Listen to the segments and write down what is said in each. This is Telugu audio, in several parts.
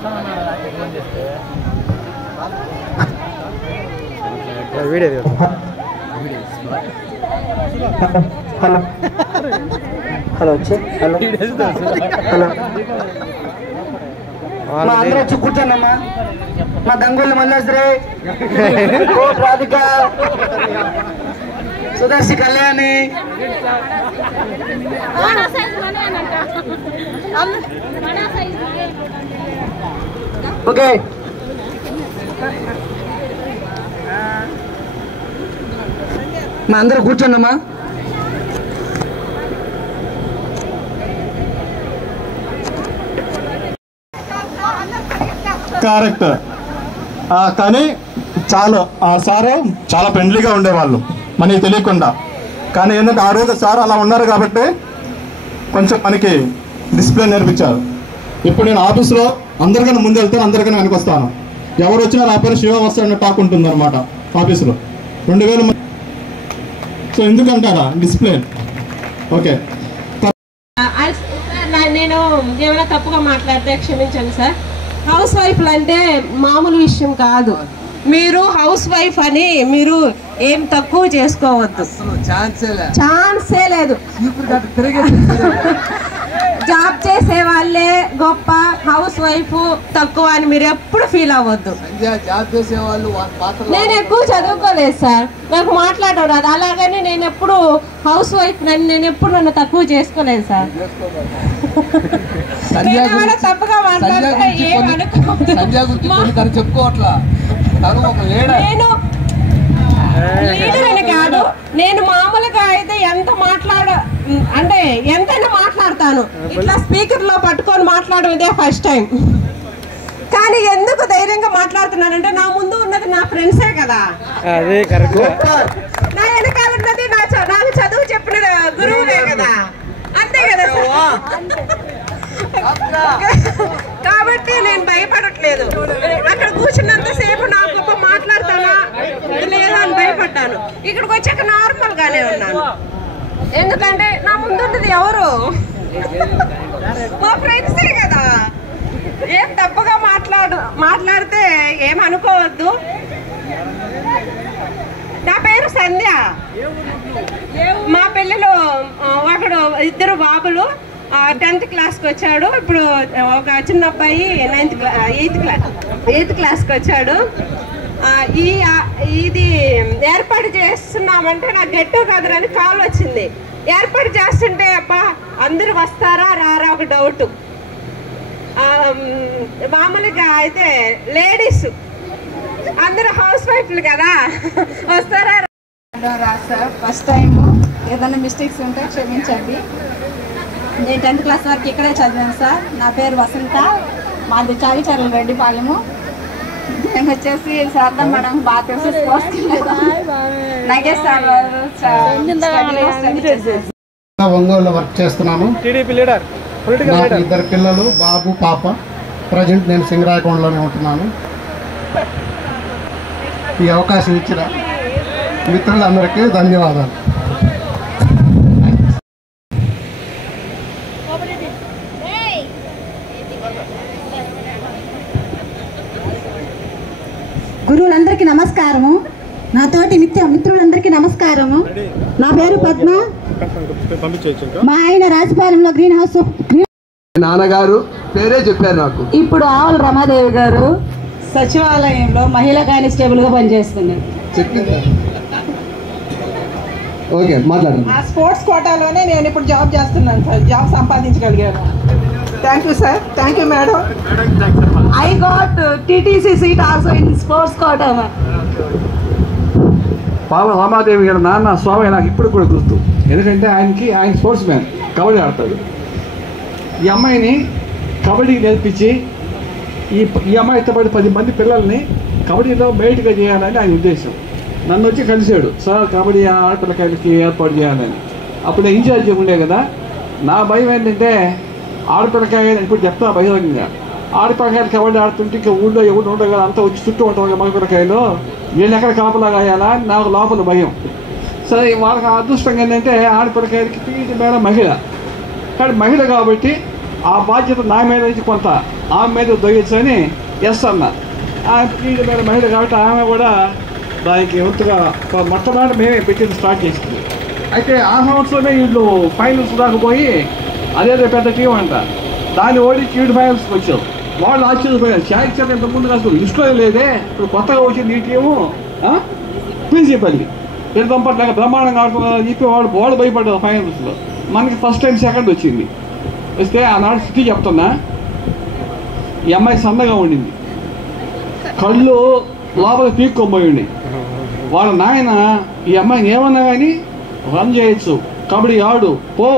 హలో హలో హలో మా అందరూ వచ్చి కూర్చోండమ్మా. మా గంగోళ్ళ మల్లేశ్వరి, కోట్ రాధిక, సుదర్శి కళ్యాణి, ఓకే మా అందరూ కూర్చోండమ్మా. కరెక్ట్. కానీ చాలా సారు చాలా ఫ్రెండ్లీగా ఉండేవాళ్ళు మనకి తెలియకుండా. కానీ ఏంటంటే ఆ రోజు సార్ అలా ఉన్నారు కాబట్టి కొంచెం మనకి డిసిప్లిన్ నేర్పించారు. ఇప్పుడు నేను ఆఫీస్లో అందరికన్నా ముందు వెళ్తాను, అందరికన్నా వెనక వస్తాను. ఎవరు వచ్చినా నా పేరు శివ వస్తాడన్న టాక్ ఉంటుంది అనమాట ఆఫీసులో. 2000 మంది. So ఎందుకంటారా discipline. ఓకే, నేను ఏమైనా తప్పుగా మాట్లాడితే క్షమించండి సార్. హౌస్ వైఫ్లు అంటే మామూలు విషయం కాదు. మీరు హౌస్ వైఫ్ అని మీరు ఏం తక్కువ చేసుకోవద్దు, ఛాన్సే లేదు. జాబ్ చేసే వాళ్ళే గొప్ప, హౌస్ వైఫ్ తక్కువ అని మీరు ఎప్పుడు ఫీల్ అవ్వద్దు. నేను ఎక్కువ చదువుకోలేదు సార్, నాకు మాట్లాడడం రాదు. అలాగని నేను ఎప్పుడు హౌస్ వైఫ్ నేను ఎప్పుడు నన్ను తక్కువ చేసుకోలేదు సార్. తప్పుగా మాట్లాడితే చెప్పుకోవట్లా లీడర్ కాదు. నేను మామూలుగా అయితే ఎంతైనా మాట్లాడతాను. ఇట్లా స్పీకర్ లో పట్టుకొని మాట్లాడడం ఇదే ఫస్ట్ టైం. కానీ ఎందుకు ధైర్యంగా మాట్లాడుతున్నానంటే నా ముందు ఉన్నది నా ఫ్రెండ్సే కదా, నా వెనకాల ఉన్నది నాకు చదువు చెప్పిన గురువులే కదా, అంతే కదా సార్. కాబట్టి నేను భయపడట్లేదు. అక్కడ కూర్చున్నంతసేపు నా గొప్ప మాట్లాడతానా లేదా అని భయపడ్డాను. ఇక్కడికి వచ్చాక నార్మల్ గానే ఉన్నాను. ఎందుకంటే నా ముందున్నది ఎవరు, మా ఫ్రెండ్సే కదా. ఏం తప్పుగా మాట్లాడితే ఏమనుకోవద్దు. నా పేరు సంధ్య. మా పెళ్ళిలో ఒకడు 2 బాబులు. 10th క్లాస్కి వచ్చాడు. ఇప్పుడు ఒక చిన్న అబ్బాయి 8th క్లాస్కి వచ్చాడు. ఇది ఏర్పాటు చేస్తున్నామంటే నాకు గెట్ టుగెదర్ అని కాల్ వచ్చింది. ఏర్పాటు చేస్తుంటే అబ్బా అందరూ వస్తారా రారా ఒక డౌట్. మామూలుగా అయితే లేడీస్ అందరూ హౌస్ వైఫ్లు కదా, వస్తారా సార్. ఫస్ట్ టైం ఏదైనా మిస్టేక్స్ ఉంటే క్షమించండి. నేను 10th క్లాస్ వరకు ఇక్కడే చదివాను సార్. నా పేరు వసంత, మాది చావిచర్ల రెడ్డిపాలెము. నేను వచ్చేసి శారదా మేడం బాగా తెలుసు, స్పోర్ట్స్కి నగేష్ సార్ ఒంగోలులో వర్క్ చేస్తున్నాను. నాకు 2 పిల్లలు, బాబు పాప. ప్రజెంట్ నేను సింగరాయకొండలోనే ఉంటున్నాను. ఈ అవకాశం ఇచ్చిన మిత్రులందరికీ ధన్యవాదాలు. గురువులందరికీ నమస్కారము. నాతోటి మిత్రులందరికీ నమస్కారము. నా పేరు పద్మ. మా ఆయన రాజపాలెంలో గ్రీన్ హౌస్ నాన్నగారు పేరే చెప్పారు నాకు. ఇప్పుడు ఆవుల రమాదేవి గారు సచివాలయంలో మహిళా కానిస్టేబుల్ గా పనిచేస్తున్నారు. ఓకే, మాట్లాడండి. ఆ స్పోర్ట్స్ కోటాలోనే నేను ఇప్పుడు జాబ్ చేస్తున్నాను సార్. జాబ్ సంపాదించగలిగాను. Thank you sir. Thank you madam. I got TTC seat also in sports quota. పాప రామాదేవి గారు నాన్న స్వామి నాకు ఇప్పుడు కూడా గుర్తు. ఎందుకంటే ఆయన స్పోర్ట్స్ మ్యాన్, కబడ్డీ ఆడతాడు. ఈ అమ్మాయిని కబడ్డీ నేర్పించి ఈ అమ్మాయితో పాటు 10 మంది పిల్లల్ని కబడ్డీలో మెయిట్గా చేయాలని ఆయన ఉద్దేశం. నన్ను వచ్చి కలిశాడు, సార్ కబడ్డీ ఆడపిల్లకాయలకి ఏర్పాటు చేయాలని. అప్పుడు నేను ఇన్ఛార్జ్ ఉండే కదా. నా భయం ఏంటంటే ఆడపిల్లకాయలు ఇప్పుడు చెప్తా బహిరంగంగా, ఆడపిల్లకాయలు కబడ్డీ ఆడుతుంటే ఇంకా ఊళ్ళో ఎవరు ఉండదు కదా, అంతా వచ్చి చుట్టూ ఉంటాం మగపిల్లకాయలు, వీళ్ళు ఎక్కడ కాపలా కాయాలా అని నాకు లోపల భయం. సరే, వాళ్ళకి అదృష్టంగా ఏంటంటే ఆడపిల్లకాయలకి పీటీ మేడం మహిళ. కానీ మహిళ కాబట్టి ఆ బాధ్యత నా మీద నుంచి కొంత ఆమె మీద దొయ్యొచ్చని ఎస్ అన్న. ఆమె మహిళ కాబట్టి ఆమె కూడా దానికి వంతుగా మొట్టమొదటి మేమే పెట్టింది స్టార్ట్ చేసింది. అయితే ఆ సంవత్సరమే వీళ్ళు ఫైనల్స్ దాకపోయి అదే పెద్ద టీం అంట, దాన్ని ఓడించి వీళ్ళు ఫైనల్స్కి వచ్చారు. వాళ్ళు ఆశ్చర్యపోయారు, శాఖ ఇంతకుముందు అసలు లిస్టులో లేదే, ఇప్పుడు కొత్తగా వచ్చింది ఈ టీము ప్రిన్సిపల్లి వీళ్ళు పంపట్లేక బ్రహ్మాండంగా ఆడుతున్నారని చెప్పి వాళ్ళు భయపడ్డారు ఫైనల్స్లో. మనకి ఫస్ట్ టైం సెకండ్ వచ్చింది. వస్తే ఆనాడు సిటీ చెప్తున్నా, ఈ అమ్మాయి సన్నగా ఉండింది, కళ్ళు లోపల పీక్కొపోయింది. వాళ్ళ నాయన ఈ అమ్మాయిని ఏమన్నా కానీ రన్ చేయొచ్చు, కబడ్డీ ఆడు పో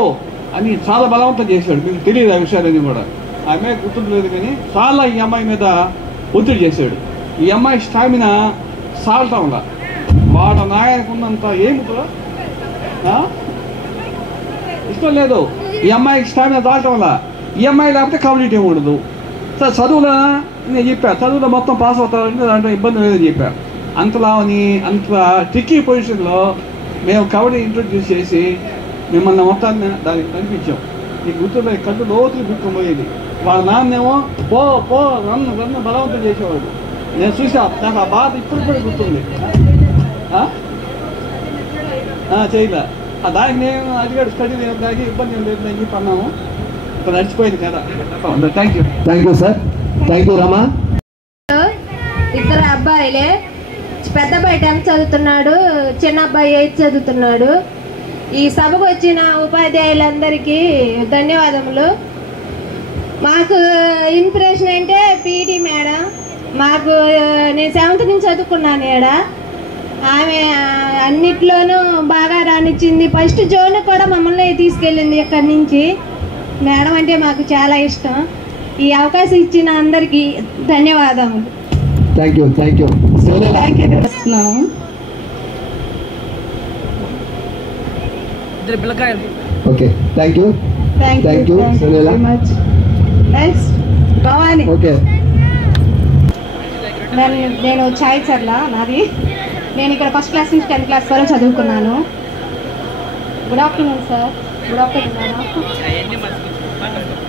అని చాలా బలవంతం చేశాడు. మీకు తెలియదు ఆ విషయాలన్నీ కూడా, ఆ అమ్మాయి గుర్తుండలేదు కానీ చాలా ఈ అమ్మాయి మీద ఒత్తిడి చేశాడు. ఈ అమ్మాయి స్టామినా సాల్టంలా వాళ్ళ నాయనకున్నంత ఏమి ఇష్టం లేదు. ఈ అమ్మాయికి స్టామినా దాటం వల్ల ఈ అమ్మాయి లేకపోతే కబడ్డీ టీం ఉండదు. సార్ చదువులో నేను చెప్పాను, చదువులో మొత్తం పాస్ అవుతారంటే దాంట్లో ఇబ్బంది లేదని చెప్పాను. అంతలాని అంత ట్రిక్కీ పొజిషన్లో మేము కబడ్డీ ఇంట్రొడ్యూస్ చేసి మిమ్మల్ని మొత్తాన్ని దానికి కనిపించాం. నీకు గుర్తున్న కళ్ళు లోతులు బిక్కుపోయేది. వాళ్ళ నాన్నేమో పో పో రన్ను బలవంతం చేసేవాడు. నేను చూసా, నాకు ఆ బాధ ఇప్పుడు కూడా గుర్తుంది. చేయలే దానికి నేను అడిగాడు స్టడీ దానికి ఇబ్బంది ఏం లేదు అని చెప్పి అన్నాము. ఇక్కడ నడిచిపోయింది కదా. Thank you sir. Thank you Rama. ఇద్దరు అబ్బాయిలే, పెద్ద అబ్బాయి 10th చదువుతున్నాడు, చిన్న అబ్బాయి 8th చదువుతున్నాడు. ఈ సభకు వచ్చిన ఉపాధ్యాయులందరికీ ధన్యవాదములు. మాకు ఇన్స్పిరేషన్ అంటే పీటీ మేడం. మాకు నేను 7th నుంచి చదువుకున్నాను ఈడ. ఆమె అన్నిట్లోనూ బాగా రానిచ్చింది. ఫస్ట్ జోన్ కూడా మమ్మల్ని తీసుకెళ్ళింది ఇక్కడి నుంచి. మేడం అంటే మాకు చాలా ఇష్టం. ఈ అవకాశం ఇచ్చిన అందరికీ ధన్యవాదములు. Thank you. Okay, thank you. Okay, నేను ఛాయ్ చర్ల నాది. నేను ఇక్కడ ఫస్ట్ క్లాస్ నుంచి 10th క్లాస్ వరకు చదువుకున్నాను. Good afternoon sir. Good afternoon.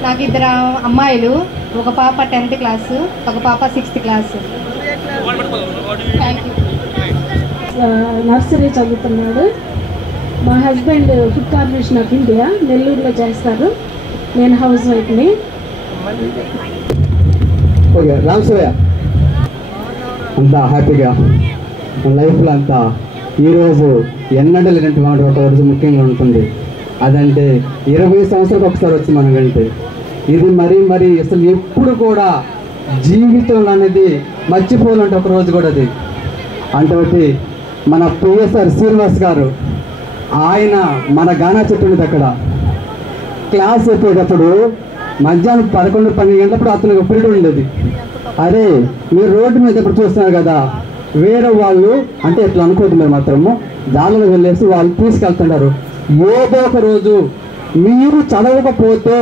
నాకు ఇద్దరు అమ్మాయిలు, ఒక పాప 10th క్లాసు, ఒక పాప 6th class. Thank you. Nursery చదువుతున్నాడు. మా husband food corporation of India నెల్లూరులో చేస్తారు. నేను హౌస్ వైఫ్ని. ఓకే, రామసూయ అంతా హ్యాపీగా లైఫ్లో అంతా ఈరోజు ఎన్నడూ లేనటువంటి ఒక రోజు ముఖ్యంగా ఉంటుంది. అదంటే 20 సంవత్సరాలకు ఒకసారి వచ్చి మనం వెళ్తే ఇది మరీ అసలు ఎప్పుడు కూడా జీవితంలో అనేది మర్చిపోవాలంటే ఒక రోజు కూడా అది. అంటే మన పిఎస్ఆర్ శ్రీనివాస్ గారు, ఆయన మన గానా చెట్టు ఉంది అక్కడ క్లాస్ చెప్పేటప్పుడు మధ్యాహ్నం 11-12 గంటలప్పుడు అతనికి పీరియడ్ ఉండేది. అరే మీరు రోడ్డు మీద ఇప్పుడు చూస్తున్నారు కదా, వేరే వాళ్ళు అంటే ఇట్లా అనుకోవద్దు, మీరు మాత్రము దానిలో వెళ్ళేసి వాళ్ళు తీసుకెళ్తున్నారు. ఏదో ఒక రోజు మీరు చదవకపోతే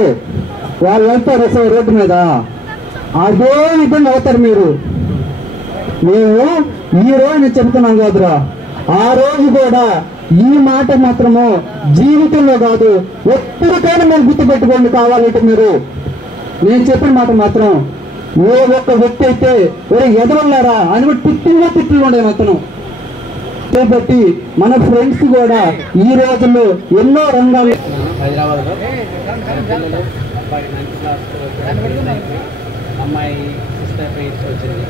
వాళ్ళు వెళ్తారు రోడ్డు మీద, అదే విధంగా అవుతారు మీరు. మేము ఈ రోజు నేను చెప్తున్నాం కాదురా, ఆ రోజు కూడా ఈ మాట మాత్రము జీవితంలో కాదు ఎప్పటికైనా మీరు గుర్తుపెట్టుకోండి. కావాలంటే మీరు నేను చెప్పిన మాట మాత్రం ఏ ఒక్క వ్యక్తి అయితే ఎదవల్లారా అని కూడా తిట్లు ఉండే మొత్తం. కాబట్టి మన ఫ్రెండ్స్ కూడా ఈ రోజుల్లో ఎన్నో రంగాలు హైదరాబాద్లో అమ్మాయి 6th వచ్చింది.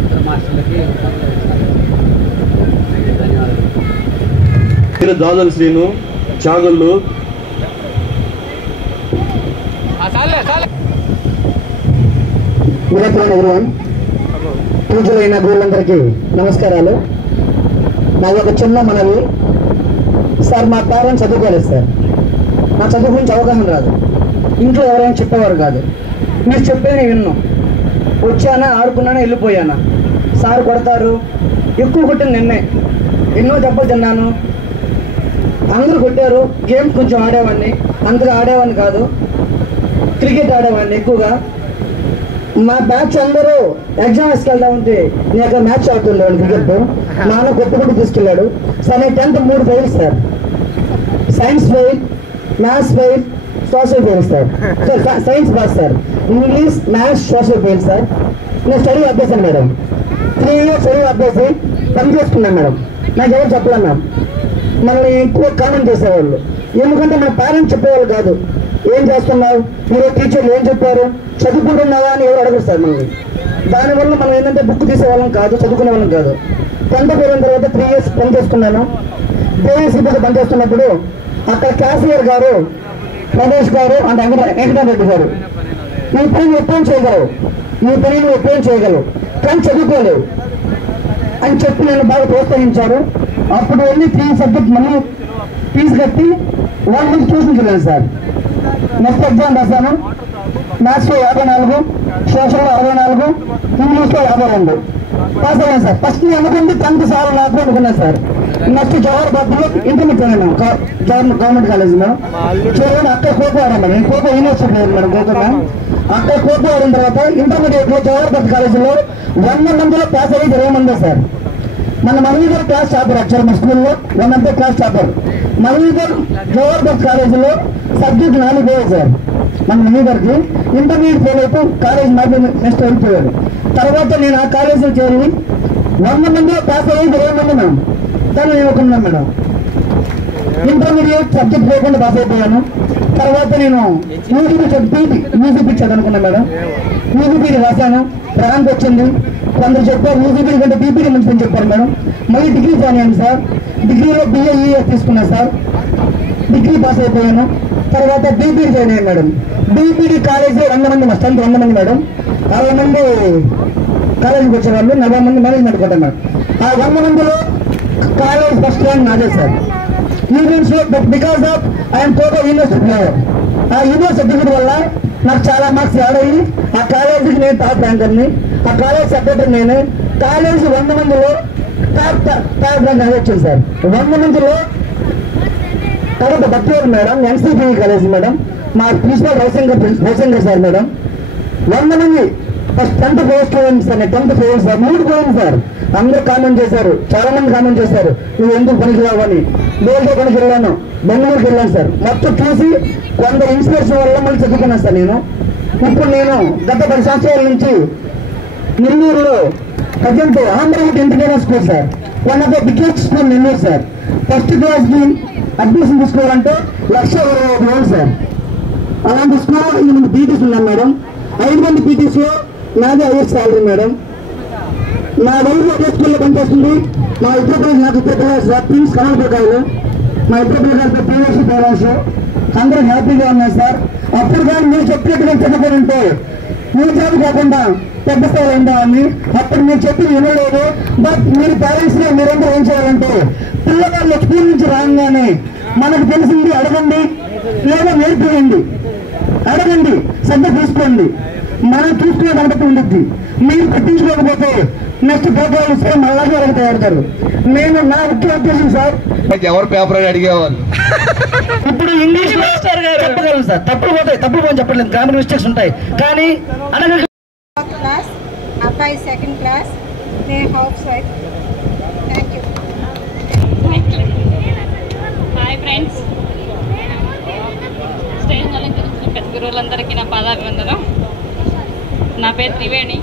అందరూ మాస్టర్లకి ధన్యవాదాలు. దాదల్ శ్రీను చాగళ్ళు పూజలైన గురువులందరికీ నమస్కారాలు. నాది ఒక చిన్న మనవి సార్. మా పేరెంట్స్ చదువుకోలేదు సార్. నా చదువు గురించి అవగాహన రాదు. ఇంట్లో ఎవరైనా చెప్పేవారు కాదు. మీరు చెప్పేది నేను విన్నాను. వచ్చానా, ఆడుకున్నానా, వెళ్ళిపోయానా. సార్ కొడతారు. ఎక్కువ కొట్టిన నిన్నే ఎన్నో దెబ్బలు తిన్నాను. అందరూ కొట్టారు. గేమ్స్ కొంచెం ఆడేవాడిని, అంతగా ఆడేవాడిని కాదు. క్రికెట్ ఆడేవాడిని ఎక్కువగా. మా బ్యాచ్ అందరూ ఎగ్జామ్స్కి వెళ్తా ఉంటే నేను అక్కడ మ్యాచ్ ఆడుతుండేవాడిని క్రికెట్. నాన్న కొట్టుకుంటూ తీసుకెళ్ళాడు సార్. నేను 10th 3 fail sir. Science fail, maths fail, social fail sir. Science pass sir, English, maths, social fail sir. నేను స్టడీ అభ్యాసాను మేడం. 3 years స్టడీ అభ్యాసి పని చేసుకున్నాను మేడం. నాకు ఎవరు చెప్పలేను మ్యామ్. మనల్ని ఎక్కువ కామెంట్ చేసేవాళ్ళు, ఎందుకంటే మన పేరెంట్స్ చెప్పేవాళ్ళు కాదు. ఏం చేస్తున్నావు, మీరు టీచర్లు ఏం చెప్పారు, చదువుకుంటున్నావా అని ఎవరు అడగరు సార్ మనల్ని. దానివల్ల మనం ఏంటంటే బుక్ తీసేవాళ్ళం కాదు, చదువుకునే వాళ్ళం కాదు. 10th పోయిన తర్వాత 3 years పని చేసుకున్నాను. జేఏసీపీకి పని చేస్తున్నప్పుడు అక్కడ క్యాషియర్ గారు ప్రదేశ్ గారు అంటే వెంకటరెడ్డి గారు, నీ పని ఎప్పుడేం చేయగలవు, నీ పని నువ్వు ఎప్పుడేం చేయగలవు, కానీ చదువుకోలేవు అని చెప్పి నేను బాగా ప్రోత్సహించారు. అప్పుడు వెళ్ళి 3 subjects మళ్ళీ ఫీజు కట్టి 1 month ట్యూషన్కి వెళ్ళాను సార్. నెక్స్ట్ ఎగ్జామ్ రాశాను. మ్యాథ్స్లో 54, సోషల్లో 64, ఇంగ్లీష్లో 52 పాస్ అయ్యాను సార్. ఫస్ట్ నేను అనుకుంది 10th సార్ నాకు అనుకున్నాను సార్. నెక్స్ట్ జవహర్బాద్లో ఇంటర్మీడియట్ అయ్యాను గవర్నమెంట్ కాలేజీలో చూడండి. అక్కడ కోపం ఆడాను మేడం. నేను కోపం యూనివర్సిటీ మేడం కోపంగా. అక్కడ కోపం ఆడిన తర్వాత ఇంటర్మీడియట్లో జవహర్బాద్ కాలేజీలో 100 మందిలో పాస్ అయ్యి 20 మంది సార్. మన మహీధర్ క్లాస్ టాపర్, యాక్చువల్ మా స్కూల్లో 100 క్లాస్ టాపర్. మహీధర్ జవహర్బాద్ కాలేజీలో సబ్జెక్ట్ 4 పోయాయి సార్. మన మహీధర్కి ఇంటర్మీడియట్ ఫెయిల్ అయిపో కాలేజ్ మాపి నెక్స్ట్ వెళ్ళిపోయాడు. తర్వాత నేను ఆ కాలేజీలో చేరి 100 మందిలో పాస్ అయ్యి 20 మంది మేడం. దాన్ని నేను ఒకన్నాను మేడం. ఇంటర్మీడియట్ సబ్జెక్ట్ లేకుండా పాస్ అయిపోయాను. తర్వాత నేను యూజీపీ చదువుకున్నాను మేడం. యూజీపీని రాశాను, ర్యాంక్ వచ్చింది. కొందరు చెప్పారు యూజీపీ కంటే బీపీడీ మంచిదని చెప్పారు మేడం. మళ్ళీ డిగ్రీ జాయిన్ అయ్యాను సార్. డిగ్రీలో BAES తీసుకున్నాను సార్. డిగ్రీ పాస్ అయిపోయాను. తర్వాత బీపీడీ జాయిన్ అయ్యాను మేడం. బీపీడీ కాలేజీ 100 మంది, మా స్ట్రెంత్ 100 మంది మేడం. 60 మంది కాలేజీకి వచ్చేవాళ్ళు, 40 మంది మేనేజ్మెంట్ కొట్టాను మేడం. ఆ 100 మందిలో కాలేజ్ ఫస్ట్ ర్యాంక్ నాదే sir. University but because of I'm total university player. ఆ యూనివర్సిటీ సర్టిఫికేట్ వల్ల నాకు చాలా మార్క్స్ యాడ్ అయ్యి ఆ కాలేజీకి నేను టాప్ ర్యాంకర్ని, ఆ కాలేజ్ సెక్రటరీ నేనే. కాలేజీ 100 మందిలో టాప్ ర్యాంక్ అనేది వచ్చింది సార్. 100 మందిలో తర్వాత Batluru madam, NCPE college madam, మా ప్రిన్సిపల్ రవిశంకర్ సార్ మేడం. 100 మంది ఫస్ట్ 10th పోస్ట్ పోయింది సార్. నేను 10th పోయింది సార్, 3 పోయింది సార్. అందరూ కామెంట్ చేశారు, చాలా మంది కామెంట్ చేశారు నువ్వు ఎందుకు పనికిరావు అని. బోల్తో పనికి వెళ్ళాను, బెంగళూరుకి వెళ్ళాను సార్. మొత్తం చూసి కొందరు ఇన్స్పిరేషన్ వల్ల మళ్ళీ చదువుకున్నాను సార్. నేను ఇప్పుడు నేను గత 10 సంవత్సరాల నుంచి నెల్లూరులో ప్రజెంట్ ఆంధ్రవూట్ international school sir, one of the biggest school Nellore sir. First క్లాస్కి అడ్మిషన్ తీసుకోవాలంటే 1,20,000 సార్. అలాంటి స్కూల్లో 5 మంది పీటీస్ ఉన్నాను మేడం. 5 మంది పీటీస్లో నాదే హైయెస్ట్ శాలరీ మేడం. నా వైపు ఒకే స్కూల్లో పనిచేస్తుంది. మా ఇద్దరు పిల్లలు, నాకు 2 పిల్లలు సార్, ట్విన్స్ కమలపిల్లకాయలు. మా ఇద్దరు పిల్లలతో పేరెంట్స్ పేరెంట్స్ అందరూ హ్యాపీగా ఉన్నారు సార్. అప్పుడు కానీ మీరు చెప్పినట్టుగా చెప్పకూడంటే మీ జాబ్ కాకుండా పెద్ద స్థాయిలో ఉండేవాడిని. అప్పుడు మీరు చెప్పింది వినలేదు. బట్ మీరు పేరెంట్స్ని మీరందరూ ఏం చేయాలంటే పిల్లవాళ్ళు స్కూల్ నుంచి రాగానే మనకు తెలిసింది అడగండి, లేదా నేర్పియండి. అడగండి, శ్రద్ధ తీసుకోండి. మనం చూసుకునే దాంట్లో ఉండిద్ది. మీరు పట్టించుకోకపోతే నెక్స్ట్ పేపర్లు సేమ్ అలాగే అడిగి తయారుతారు. నేను నా ముఖ్య ఉద్దేశం సార్, ఎవరు పేపర్ అని అడిగేవాళ్ళు. ఇప్పుడు ఇంగ్లీష్ మాస్టర్ గారు చెప్పగలను సార్. తప్పులు పోని చెప్పట్లేదు, గ్రామర్ మిస్టేక్స్ ఉంటాయి, కానీ అడగండి. క్లాస్ అబ్బాయి 2nd క్లాస్, నేను house wife. Thank you. Hi friends, stage అలంకరించిన పెద్ద గురువులందరికీ నా పాదాభివందనం. నా పేరు త్రివేణి.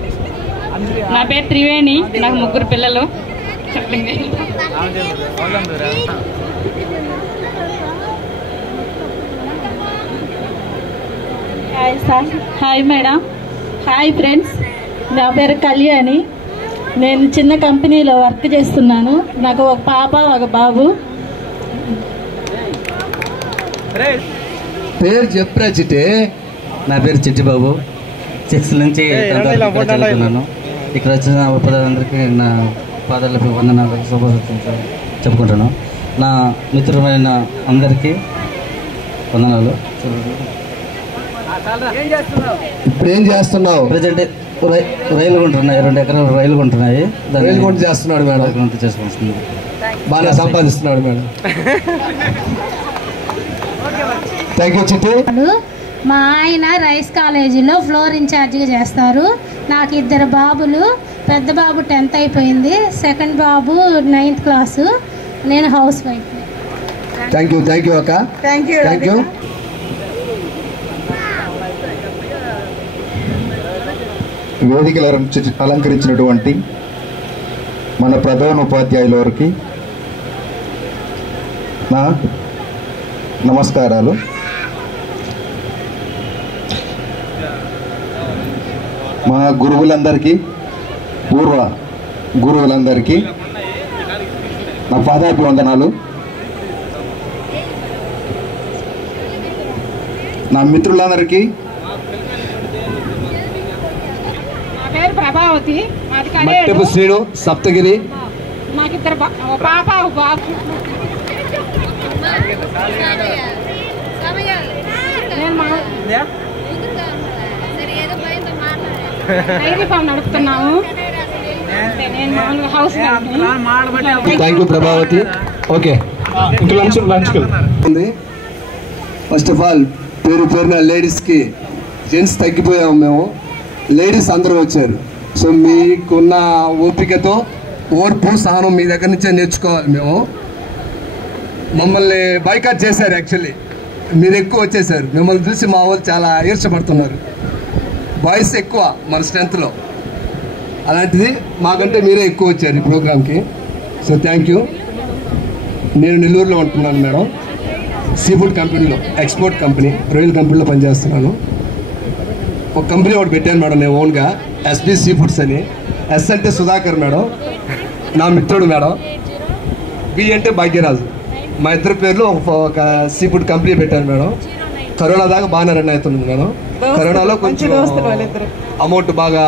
నాకు 3 పిల్లలు. Hi madam. హాయ్ ఫ్రెండ్స్, నా పేరు కళ్యాణి. నేను చిన్న కంపెనీలో వర్క్ చేస్తున్నాను. నాకు ఒక పాప, ఒక బాబు. పేరు చెప్పరా చిట్టి? నా పేరు చిట్టిబాబు. 6th నుంచి 10th వరకు చదువుతున్నాను. ఇక్కడ వచ్చిన ఉపాధ్యాయులందరికీ నా పాదాలకు వందనాలు, శుభాకాంక్షలు చెప్పుకుంటాను. నా మిత్రులైన అందరికీ వందనాలు. ఇప్పుడు ఏం చేస్తున్నావు? ప్రజెంట్ రైలు కొంటున్నాయి, 2 ఎకరాలు రైలు కొంటున్నాయి. రైలు కొంటు చేస్తున్నాడు మేడం. చేసుకుంటున్నాడు, బాగా సంపాదిస్తున్నాడు మేడం. థ్యాంక్ యూ చిట్టి. మా ఆయన రైస్ కాలేజీలో ఫ్లోర్ ఇన్ఛార్జిగా చేస్తారు. నాకు 2 బాబులు. పెద్ద బాబు 10th అయిపోయింది, 2nd బాబు 9th క్లాసు. నేను హౌస్ వైఫ్. థ్యాంక్ యూ అక్క. Thank you. వేదికలు అలంకరించినటువంటి మన ప్రధాన ఉపాధ్యాయుల వారికి నా నమస్కారాలు. మా గురువులందరికీ, పూర్వ గురువులందరికీ నా పాదాభివందనాలు. నా మిత్రులందరికీ పేరు ప్రభావతి, మాది మట్టపు శ్రీను, సప్తగిరి. నాకు ఇద్దరు పాప బాబు. డైరీ ఫామ్ నడుపుతున్నాము. నేను మామూలుగా house thank you Prabhavati. Okay, first of all పేరున లేడీస్కి, జెంట్స్ తగ్గిపోయాము మేము, లేడీస్ అందరూ వచ్చారు. సో మీకున్న ఓపికతో, ఓర్పు, సహనం మీ దగ్గర నుంచే నేర్చుకోవాలి. మేము మమ్మల్ని బాయ్కాట్ చేశారు. యాక్చువల్లీ మీరు ఎక్కువ వచ్చేసారు. మిమ్మల్ని చూసి మా వాళ్ళు చాలా ఈర్షపడుతున్నారు. బాయ్స్ ఎక్కువ మన స్ట్రెంత్లో, అలాంటిది మాకంటే మీరే ఎక్కువ వచ్చారు ఈ ప్రోగ్రామ్కి. So thank you. నేను నెల్లూరులో ఉంటున్నాను మేడం. సీ ఫుడ్ కంపెనీలో, ఎక్స్పోర్ట్ కంపెనీ, రొయ్యల కంపెనీలో పనిచేస్తున్నాను. ఒక కంపెనీ ఒకటి పెట్టాను మేడం నేను ఓన్గా, ఎస్బీ సీ ఫుడ్స్ అని. ఎస్ అంటే సుధాకర్ మేడం, నా మిత్రుడు మేడం. బి అంటే భాగ్యరాజు. మా ఇద్దరు పేర్లు ఒక సీ ఫుడ్ కంపెనీ పెట్టాను మేడం. కరోనా దాకా బాగానే రన్ అవుతుంది మేడం. కరోనాలో కొంచెం అమౌంట్ బాగా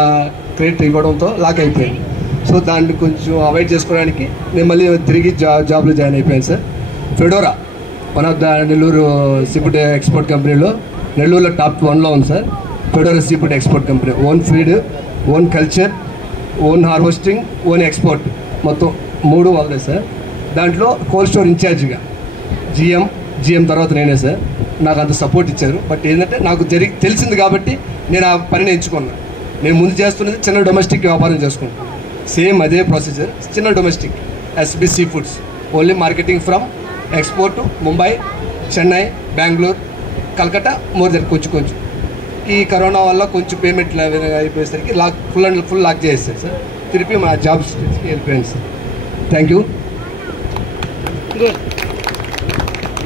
క్రెడిట్ ఇవ్వడంతో లాక్ అయిపోయింది. సో దాన్ని కొంచెం అవాయిడ్ చేసుకోవడానికి నేను మళ్ళీ తిరిగి జాబ్లో జాయిన్ అయిపోయాను sir. Fedora, one of the Nellore sea food export కంపెనీలో, నెల్లూరులో టాప్ 1లో ఉంది sir. Fedora sea food export company. Own feed, own culture, own harvesting, own export, మొత్తం 3 వాళ్ళే సార్. దాంట్లో కోల్డ్ స్టోర్ ఇన్ఛార్జిగా జిఎం తర్వాత నేనే సార్. నాకు అంత సపోర్ట్ ఇచ్చారు. బట్ ఏంటంటే నాకు తెలిసింది కాబట్టి నేను ఆ పనిని ఎంచుకున్నాను. నేను ముందు చేస్తున్నది చిన్న డొమెస్టిక్ వ్యాపారం చేసుకుంటాను. సేమ్ అదే ప్రొసీజర్, చిన్న domestic, SB sea foods. Only marketing from export Mumbai, Chennai, Bengaluru, Calcutta, more than కొంచెం. ఈ కరోనా వల్ల కొంచెం పేమెంట్లు అయిపోయేసరికి ఫుల్ లాక్ చేసేసారు సార్. తిరిగి మా జాబ్స్ వెళ్ళిపోయాను సార్. Thank you.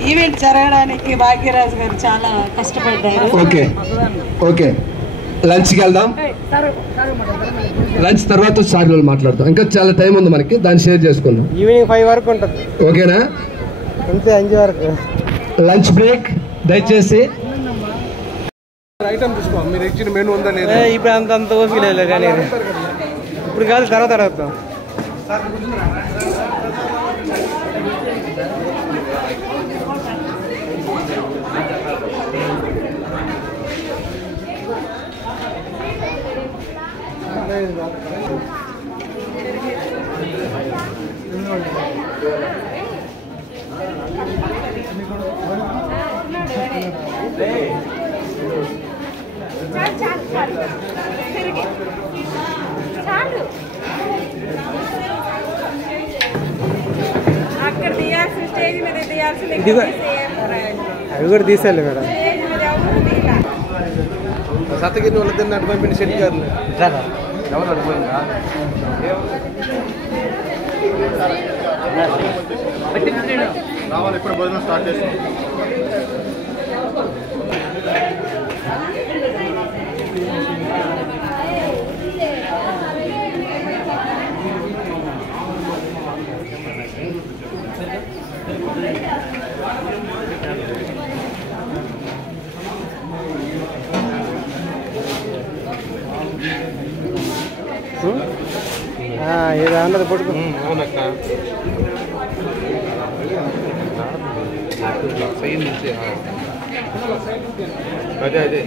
ఈవెంట్ జరగడానికి భాగ్యరాజు గారు చాలా కష్టపడ్డారు. ఓకే లంచ్కి వెళ్దాం. లంచ్ తర్వాత సార్ వాళ్ళు మాట్లాడతాం. ఇంకా చాలా టైం ఉంది మనకి, దాన్ని షేర్ చేసుకుందాం. ఈవినింగ్ 5 వరకు ఉంటుంది. ఓకేనా? అంతే, 5 వరకు లంచ్ బ్రేక్. దయచేసి ఐటమ్ తీసుకో. మీరు ఇచ్చిన మెనూ ఉందా లేదా? ఇప్పుడు అంత ఓపిక లేదు కానీ ఇప్పుడు కాదు, తర్వాత అడుగుతాం. అక్కడ తీయాల్సిన స్టేజ్ మీద తీయాల్సిన అవి కూడా తీసేయాలి మేడం. సతగిరి వాళ్ళిద్దరిని అటువైపు షెట్టి గారు ఎవరు అడిపోయిందా? రావాలి, ఇప్పుడు భోజనం స్టార్ట్ చేస్తాం. ఏదో అన్నది పడుకో. అవునక్క, అదే అదే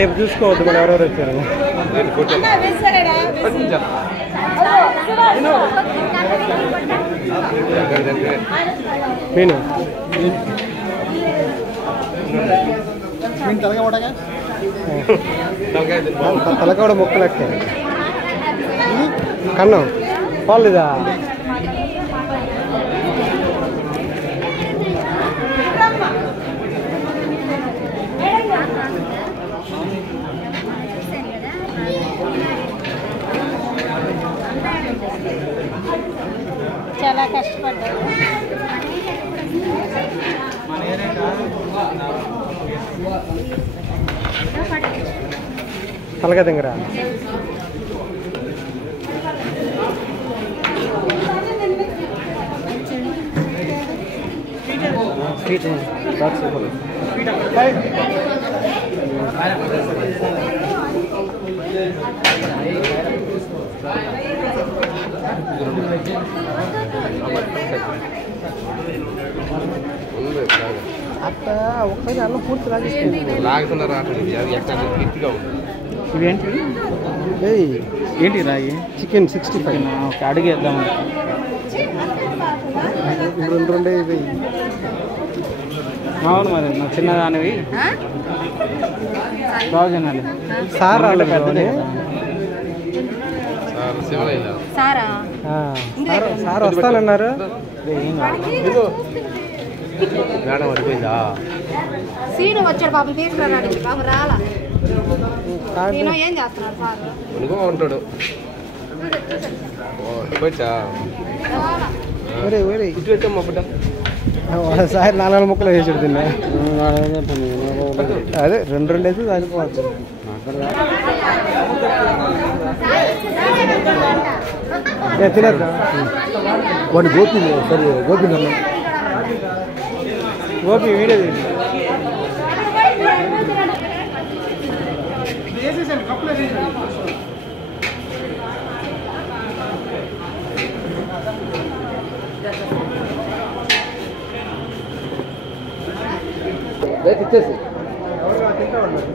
రేపు చూసుకోవద్దు మరి ఎవరెవరు వచ్చారు. నేను తలక కూడా మొక్కలు ఎక్క కన్నం వాళ్ళదా చాలా కష్టపడ్డారు. తలక దగ్గర అత్త ఒకసారి అన్నం పూర్తి ఇవేంటి ఏంటి రాగి చికెన్ 65 ఒక అడిగేద్దాం. రెండు ఇవి అవును మరి నా చిన్నదానివి బాగా తినాలి. సార్ రాలేదు పెద్దది సార్ వస్తానన్నారు. మేడం అడిపోయిందా సీను వచ్చాడు పాపం తీసుకురాడు పాపం రాలా. సీను ఏం చేస్తున్నాడు సార్? అనుకో ఉంటాడు ఇటు పెట్టమ్మా బిడ్డ. సార్ 4 ముక్కలు వేసాడు తిన్నా. అదే రెండు అయితే చనిపోవచ్చు. తినద్దా వాడి గోపి సరే గోపి గోపి వీడియో ఇచ్చేసి తింటా ఉన్నారు.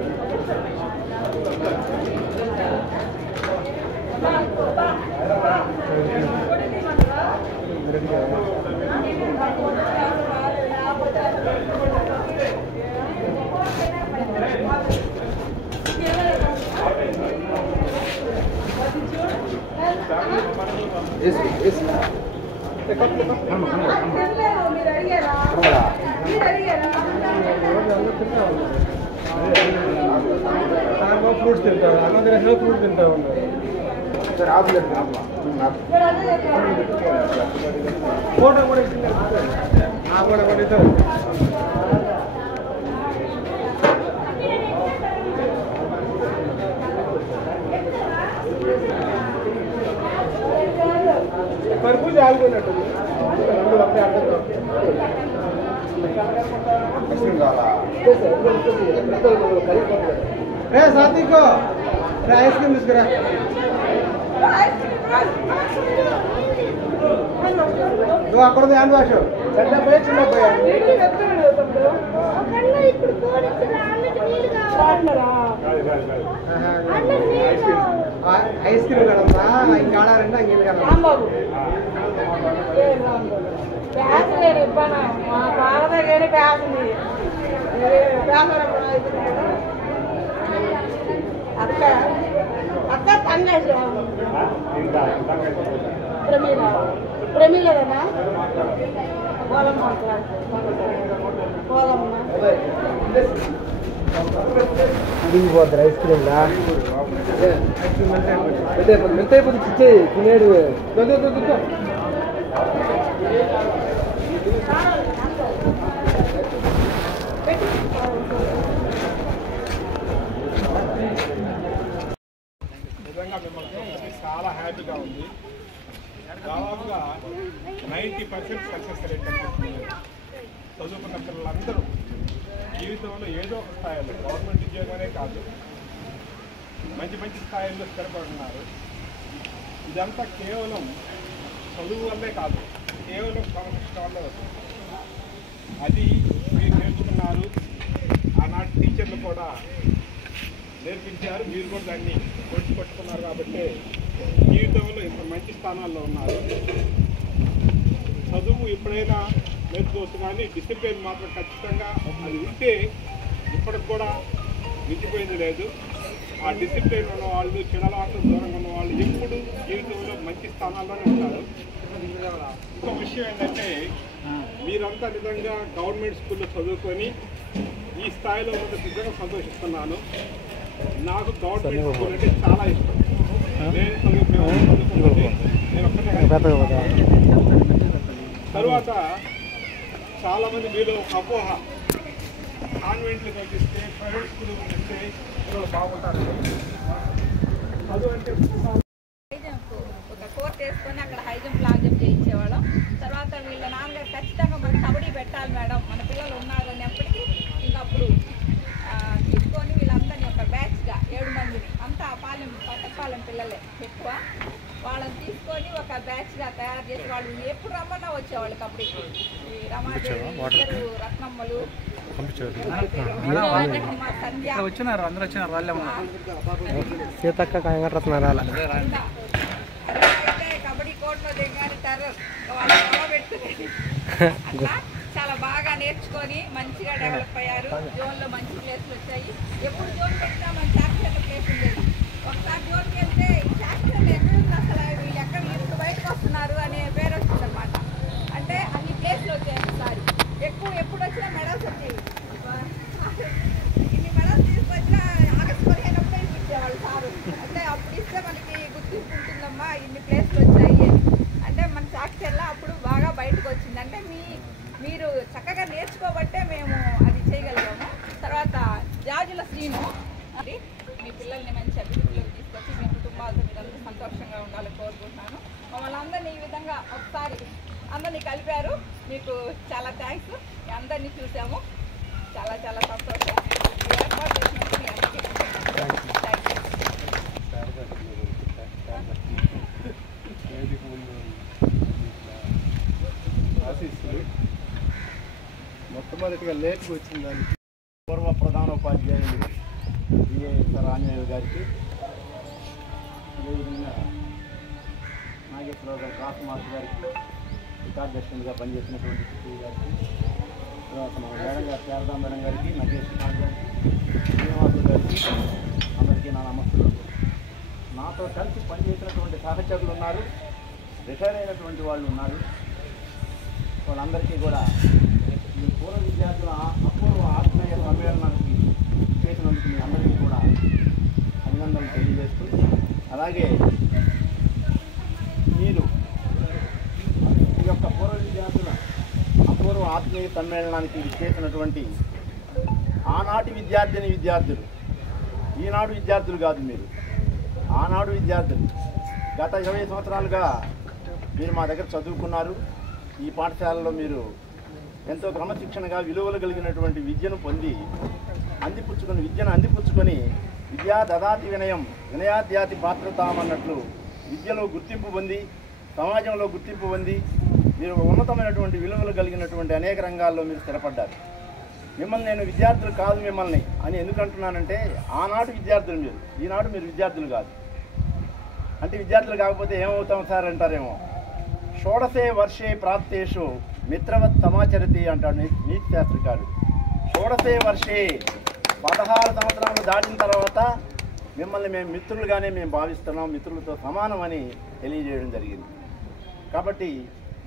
ఫ్రూట్స్ తింటారు. అన్నం తినేసిన ఫ్రూట్స్ తింటా ఉన్నారు. ఫోటో కూడా ఇస్తారు. కర్బూజ ఆగిపోయినట్టు సాత్వికో ఐస్ క్రీమ్ తీసుకురా. నువ్వు అక్కడ హ్యాండ్ వాష్ పెద్ద పోయి చిన్న పోయా ఐస్ క్రీమ్ కడతా ఇంకా ఆడారంటే అంగేది కదా అక్క అక్క తంగేసి ప్రమీలనా పోలమ్మ పోలమ్మ అడిగిపోతారు ఐస్ క్రీమ్ రా మెంత అయిపోతుంది చిచ్చే తినేడు నిజంగా మిమ్మల్ని చాలా హ్యాపీగా ఉంది. దాదాపుగా 90% సక్సెస్ రేట్ కనిపిస్తుంది. చదువుకున్న పిల్లలందరూ జీవితంలో ఏదో ఒక స్థాయిలో గవర్నమెంట్ ఉద్యోగమే కాదు మంచి మంచి స్థాయిల్లో స్థిరపడుతున్నారు. ఇదంతా కేవలం చదువు వల్లే కాదు, కేవలం క్రమశిక్షణ వల్లే వస్తుంది. అది మీరు నేర్చుకున్నారు. ఆనాటి టీచర్లు కూడా నేర్పించారు. మీరు కూడా దాన్ని పొడిచి పట్టుకున్నారు కాబట్టి జీవితంలో ఇంత మంచి స్థానాల్లో ఉన్నారు. చదువు ఎప్పుడైనా నేర్చుకోవచ్చు, కానీ డిసిప్లిన్ మాత్రం ఖచ్చితంగా అది ఉంటే ఇప్పటికి కూడా మించిపోయింది లేదు. ఆ డిసిప్లిన్ ఉన్న వాళ్ళు, చెడలాటం దూరంగా ఉన్న వాళ్ళు ఎప్పుడు జీవితంలో మంచి స్థానాల్లోనే ఉంటారు. ఇంకో విషయం ఏంటంటే మీరంతా నిజంగా గవర్నమెంట్ స్కూల్లో చదువుకొని ఈ స్థాయిలో ఉన్న నిజంగా సంతోషిస్తున్నాను. నాకు గవర్నమెంట్ స్కూల్ అంటే చాలా ఇష్టం. నేను చదువుకున్నాను. నేను ఒక్కటే తర్వాత చాలామంది మీలో ఒక అపోహ, కాన్వెంట్లు పంపిస్తే ప్రైవేట్ స్కూల్ పంపిస్తే పిల్లలు బాగుంటారు. చదువు అంటే ఒక కోర్ట్ వేసుకొని అక్కడ హై జంప్ లాంగ్ జంప్ చేయించేవాళ్ళం. తర్వాత వీళ్ళ నాన్నగారు ఖచ్చితంగా మన కబడ్డీ పెట్టాలి మేడం, మన పిల్లలు ఉన్నారు అనేప్పటికీ ఇంకప్పుడు తీసుకొని వీళ్ళందరినీ ఒక బ్యాచ్గా 7 మందిని, అంతా పట్టపాలెం పిల్లలే ఎక్కువ, వాళ్ళని తీసుకొని ఒక బ్యాచ్గా తయారు చేసి వాళ్ళు ఎప్పుడు రమ్మన్నా వచ్చేవాళ్ళు కబడ్డీకి. ఈ రమాదేవి, ఇద్దరు రత్నమ్మలు, వచ్చినారు, అందరూ వచ్చినారు. వాళ్ళేమో సీతక్క వెంకటరత్నారాల కబడ్డీ కోర్టులో దిగాని టెర్రర్ వాళ్ళు పెట్టుకుని చాలా బాగా నేర్చుకొని మంచిగా డెవలప్ అయ్యారు. జోన్లో మంచి ప్లేస్లు వచ్చాయి. ఎప్పుడు జోన్ పెట్టినా మన చాక్లెట్ ప్లేస్ ఉండేది. ఒకసారి జోన్కి వెళ్తే ఈ చాక్లెట్ ఎక్కడుంది, అసలు వీళ్ళు ఎప్పుడు బయటకు వస్తున్నారు అనే పేరు వచ్చింది అనమాట. అంటే అన్ని ప్లేస్లు వచ్చాయి. ఒకసారి ఎప్పుడు వచ్చినా మెడల్స్ వచ్చాయి. ఇన్ని మెడల్స్ తీసుకొచ్చినా ఆగస్టు 15 ఇప్పించేవాళ్ళు సారు. అంటే అప్పుడు ఇస్తే మనకి గుర్తింపు ఉంటుందమ్మా, ఇన్ని ప్లేస్లు వచ్చాయి అంటే మన సాక్షిలో అప్పుడు బాగా బయటకు వచ్చింది. అంటే మీరు చక్కగా నేర్చుకోబట్టే మేము అది చేయగలిగాము. తర్వాత జాజుల శ్రీను అది మీ పిల్లల్ని మంచి అభివృద్ధిలోకి తీసుకొచ్చి మీ కుటుంబాలతో మీరందరూ సంతోషంగా ఉండాలని కోరుకుంటున్నాను. మమ్మల్ని అందరినీ ఈ విధంగా ఒకసారి అందరినీ కలిపారు. మీకు చాలా థ్యాంక్స్. అందరినీ చూసాము, చాలా చాలా సంతోషం. ఏర్పాటు చేసినందుకు మీ అందరికీ థ్యాంక్ యూ. ఆశీస్సులు. మొట్టమొదటిగా లేట్కి వచ్చిన దానికి పూర్వ ప్రధానోపాధ్యాయులు బిఏఎస్ఆర్ ఆంజనేయులు గారికి, అదేవిధంగా నాగేశ్వరరావు గారు క్లాస్ మాస్టర్ గారికి, రికార్డ్ అసిస్టెంట్గా పనిచేసినటువంటి సిటీ గారికి, తర్వాత మా మేడం గారు శారదా మేడం గారికి, నగేష్ కుమార్ గారికి, శ్రీనివాసు గారికి, అందరికీ నా నమస్కారం. నాతో కలిసి పనిచేసినటువంటి సహచరులు ఉన్నారు, రిటైర్ అయినటువంటి వాళ్ళు ఉన్నారు. వాళ్ళందరికీ కూడా ఈ పూర్వ విద్యార్థుల అపూర్వ ఆత్మీయ సమ్మేళనానికి చేసినందుకు మీ అందరికీ కూడా అభినందనలు తెలియజేస్తూ, అలాగే మీరు ఈ యొక్క పూర్వ విద్యార్థుల అపూర్వ ఆత్మీయ సమ్మేళనానికి చేసినటువంటి ఆనాటి విద్యార్థులు, ఈనాడు విద్యార్థులు కాదు, మీరు ఆనాడు విద్యార్థులు. గత 20 సంవత్సరాలుగా మీరు మా దగ్గర చదువుకున్నారు. ఈ పాఠశాలలో మీరు ఎంతో క్రమశిక్షణగా విలువలు కలిగినటువంటి విద్యను పొంది విద్యను అందిపుచ్చుకొని విద్యా దదాతి వినయం వినయాద్యాతి పాత్రతామన్నట్లు విద్యలో గుర్తింపు పొంది, సమాజంలో గుర్తింపు పొంది, మీరు ఉన్నతమైనటువంటి విలువలు కలిగినటువంటి అనేక రంగాల్లో మీరు స్థిరపడ్డారు. మిమ్మల్ని నేను విద్యార్థులు కాదు మిమ్మల్ని అని ఎందుకంటున్నానంటే, ఆనాటి విద్యార్థులు మీరు, ఈనాడు మీరు విద్యార్థులు కాదు. అంటే విద్యార్థులు కాకపోతే ఏమవుతాం సార్ అంటారేమో. షోడశే వర్షే ప్రాప్తేషు మిత్రవత్ సమాచరతి అంటాడు నీతి శాస్త్రకారుడు. షోడశే వర్షే 16 సంవత్సరాలు దాటిన తర్వాత మిమ్మల్ని మేము మిత్రులుగానే మేము భావిస్తున్నాం, మిత్రులతో సమానం అని తెలియజేయడం జరిగింది. కాబట్టి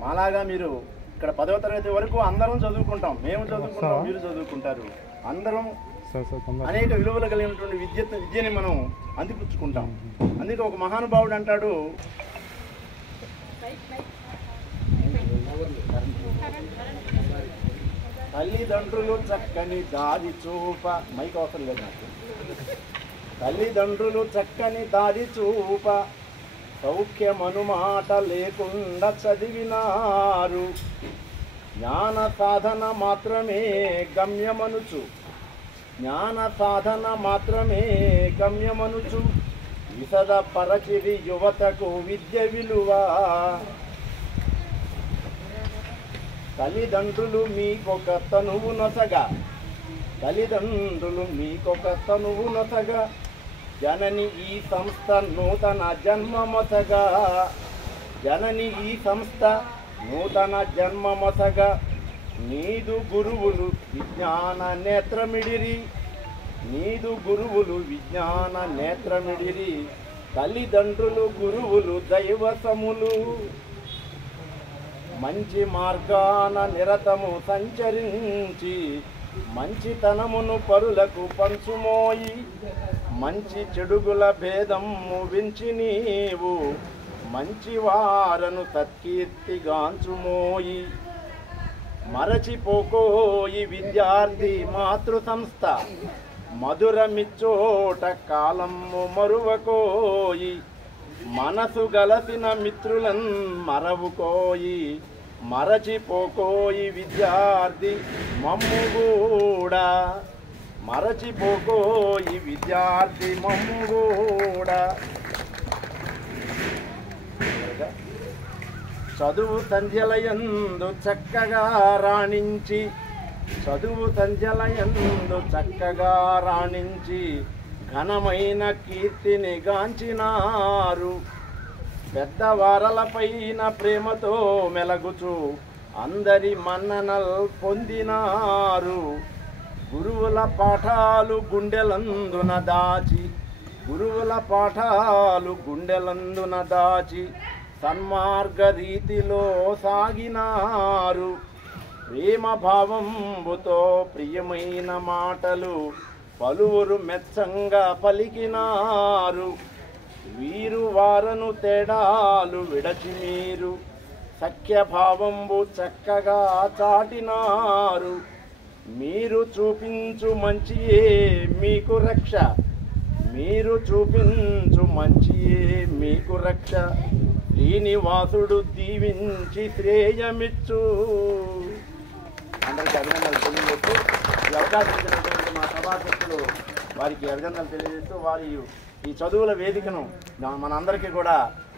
మాలాగా మీరు ఇక్కడ 10వ తరగతి వరకు అందరం చదువుకుంటాం, మేము చదువుకుంటాం, మీరు చదువుకుంటారు, అందరం అనేక విలువలు కలిగినటువంటి విద్యని మనం అందిపుచ్చుకుంటాం. అందుకే ఒక మహానుభావుడు అంటాడు, తల్లిదండ్రులు చక్కని దారి చూప, మైక్ అవసరం లేదు నాకు, తల్లిదండ్రులు చక్కని దారి చూప సౌఖ్యమను మాట లేకుండా చదివినారు, జ్ఞాన సాధన మాత్రమే గమ్యమనుచు, జ్ఞాన సాధన మాత్రమే గమ్యమనుచు విసద పరచిరి యువతకు విద్య విలువ, తల్లిదండ్రులు మీకొక తనువు నొసగా తల్లిదండ్రులు మీకొక తనువు నొసగా జనని ఈ సంస్థ నూతన జన్మమొసగా జనని ఈ సంస్థ నూతన జన్మమొసగా నీదు గురువులు విజ్ఞాన నేత్రమిడిరి నీదు గురువులు విజ్ఞాన నేత్రమిడిరి తల్లిదండ్రులు గురువులు దైవసములు మంచి మార్గాన నిరతము సంచరించి మంచితనమును పరులకు పంచుమోయి మంచి చెడుగుల భేదము వించి నీవు మంచివారను సత్కీర్తిగాంచుమోయి మరచిపోకోయి విద్యార్థి మాతృ సంస్థ మధురమిచ్చోట కాలము మరువకోయి మనసు గలసిన మిత్రులన్ మరవుకోయి మరచిపోకోయి విద్యార్థి మమ్ముగూడా మరచిపోకోయి విద్యార్థి మమ్ముగూడా చదువు సంధ్యలయందు చక్కగా రాణించి చదువు సంధ్యలయందు చక్కగా రాణించి ఘనమైన కీర్తిని గాంచినారు పెద్దవారలపైన ప్రేమతో మెలగుచు అందరి మన్ననల్ పొందినారు గురువుల పాఠాలు గుండెలందున దాచి గురువుల పాఠాలు గుండెలందున దాచి సన్మార్గ రీతిలో సాగినారు ప్రేమ భావంబుతో ప్రియమైన మాటలు పలువురు మెచ్చంగా పలికినారు వీరు వారను తేడాలు విడచి మీరు సఖ్యభావంబు చక్కగా చాటినారు మీరు చూపించు మంచియే మీకు రక్ష మీరు చూపించు మంచియే మీకు రక్ష శ్రీనివాసుడు దీవించి శ్రేయమిచ్చు అందరికీ అభినందనలు తెలియజేస్తూ ఈ అవకాశం ఇచ్చినటువంటి మా సభాసభ్యులు వారికి అభినందనలు తెలియజేస్తూ వారి ఈ చదువుల వేదికను మనందరికీ కూడా